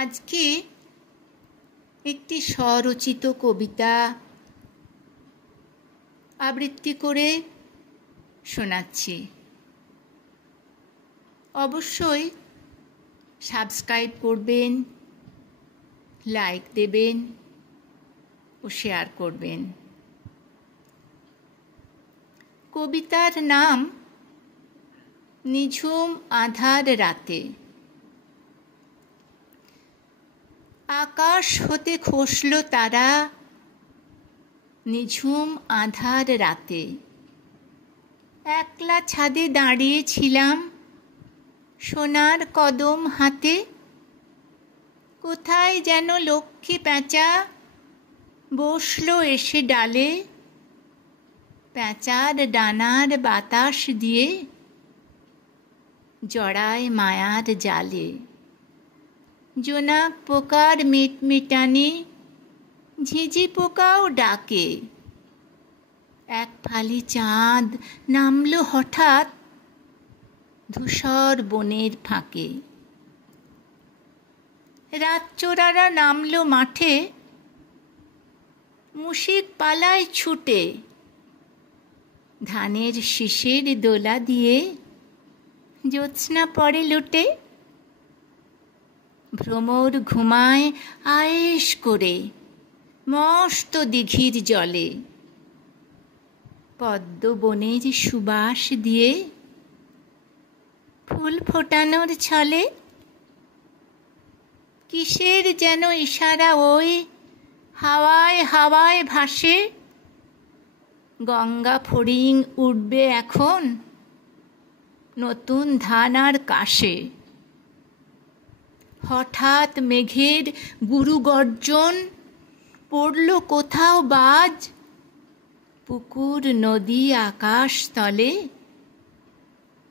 আজকে একটি স্বরচিত কবিতা আবৃত্তি করে শোনাচ্ছি। অবশ্যই সাবস্ক্রাইব করবেন, লাইক দেবেন ও শেয়ার করবেন। কবিতার নাম নিঝুম আঁধার রাতে। আকাশ হতে খসল তারা নিঝুম আঁধার রাতে। একলা ছাদে দাঁড়িয়েছিলাম সোনার কদম হাতে। কোথায় যেন লক্ষ্মী প্যাঁচা বসলো এসে ডালে। প্যাঁচার ডানার বাতাস দিয়ে জড়ায় মায়ার জালে। জোনাক পোকার মিটমিটানি ঝিঝি পোকাও ডাকে। এক ফালি চাঁদ নামলো হঠাৎ ধূসর বনের ফাঁকে। রাতচোরারা নামলো মাঠে মুশিক পালায় ছুটে। ধানের শীষের দোলা দিয়ে জ্যোৎস্না পড়ে লুটে। ভ্রমর ঘুমায় আয়েশ করে মস্ত দিঘির জলে। পদ্ম বনের সুবাস দিয়ে ফুল ফোটানোর ছলে। কিসের যেন ইশারা ওই হাওয়ায় হাওয়ায় ভাসে। গঙ্গা ফড়িং উঠবে এখন নতুন ধান আর কাশে। হঠাৎ মেঘের গুরু গর্জন পড়ল কোথাও বাজ। পুকুর নদী আকাশ তলে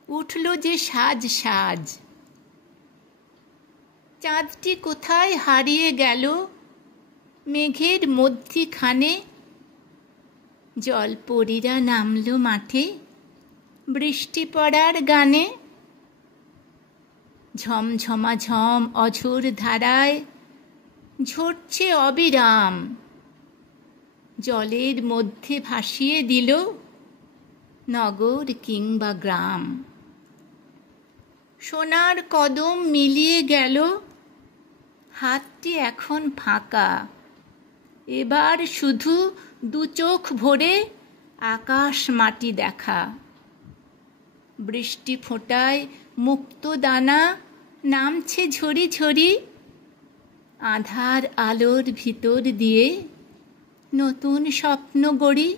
উঠল যে সাজ সাজ। চাঁদটি কোথায় হারিয়ে গেল মেঘের মধ্যিখানে। জলপরীরা নামলো মাঠে বৃষ্টি পড়ার গানে। ঝমঝমা ঝম অঝোর ধারায় ঝরছে অবিরাম। জলের মধ্যে ভাসিয়ে দিল নগর কিংবা গ্রাম। সোনার কদম মিলিয়ে গেল হাতটি এখন ফাঁকা। এবার শুধু দু চোখ ভরে আকাশ মাটি দেখা। বৃষ্টি ফোঁটায় মুক্ত দানা নামছে ঝরি ঝরি। আধার আলোর ভিতর দিয়ে নতুন স্বপ্ন গড়ি।